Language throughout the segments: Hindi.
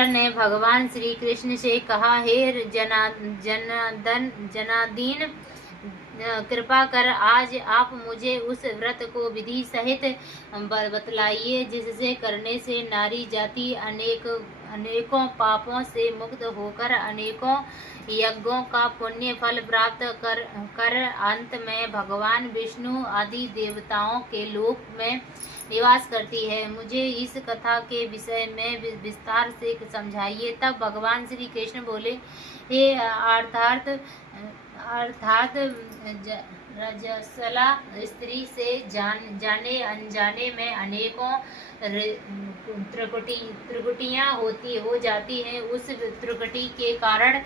युधिष्ठिर ने भगवान श्री कृष्ण से कहा, हे जनार्दन, कृपा कर आज आप मुझे उस व्रत को विधि सहित बतलाइए जिससे करने से नारी जाति अनेकों पापों से मुक्त होकर अनेकों यज्ञों का पुण्य फल प्राप्त कर अंत में भगवान विष्णु आदि देवताओं के लोक में निवास करती है। मुझे इस कथा के विषय में विस्तार से समझाइए। तब भगवान श्री कृष्ण बोले, हे अर्थात रजस्वला स्त्री से जाने अनजाने में अनेकों त्रुटियां हो जाती हैं। उस त्रुटि के कारण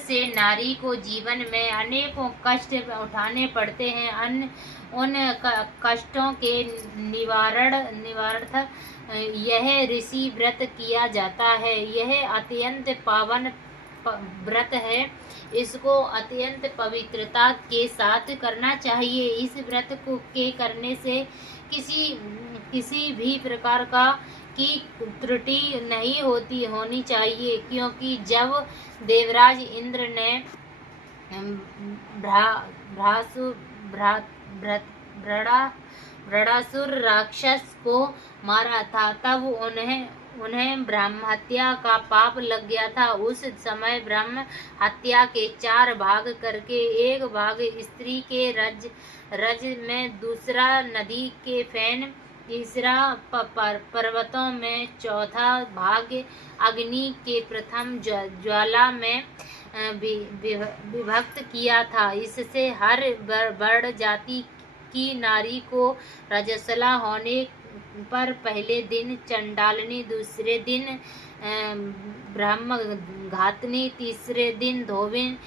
से नारी को जीवन में अनेकों कष्ट उठाने पड़ते हैं। उन कष्टों के निवारणार्थ यह ऋषि व्रत किया जाता है। यह अत्यंत पावन व्रत है। इसको अत्यंत पवित्रता के साथ करना चाहिए। इस व्रत के करने से किसी भी प्रकार की त्रुटि नहीं होनी चाहिए, क्योंकि जब देवराज इंद्र ने भ्रडासुर राक्षस को मारा था, तब उन्हें ब्रह्म हत्या का पाप लग गया था। उस समय ब्रह्म हत्या के 4 भाग करके, एक भाग स्त्री के रज में, दूसरा नदी के फेन, तीसरा पर्वतों में, चौथा भाग अग्नि के प्रथम ज्वाला में विभक्त किया था। इससे हर वर्ण जाति की नारी को रजस्वला होने पर पहले दिन चंडालनी, दूसरे दिन ब्रह्मघातनी, तीसरे दिन धोबिन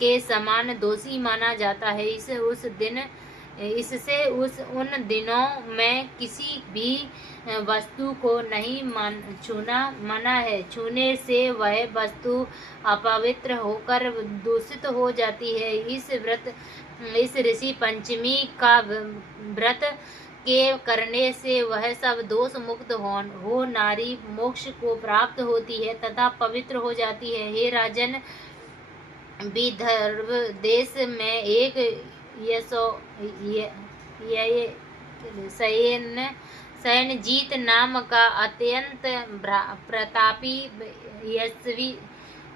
के समान दोषी माना जाता है। इससे उन दिनों में किसी भी वस्तु को नहीं छूना मना है। छूने से वह वस्तु अपवित्र होकर दूषित हो जाती है। इस ऋषि पंचमी का व्रत के करने से वह सब दोष मुक्त हो नारी मोक्ष को प्राप्त होती है तथा पवित्र हो जाती है। हे राजन, विदर्भ देश में एक सयनजीत नाम का अत्यंत प्रतापी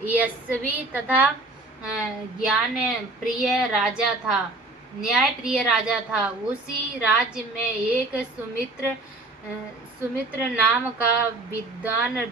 यशस्वी तथा न्याय प्रिय राजा था। उसी राज्य में एक सुमित्र नाम का विद्वान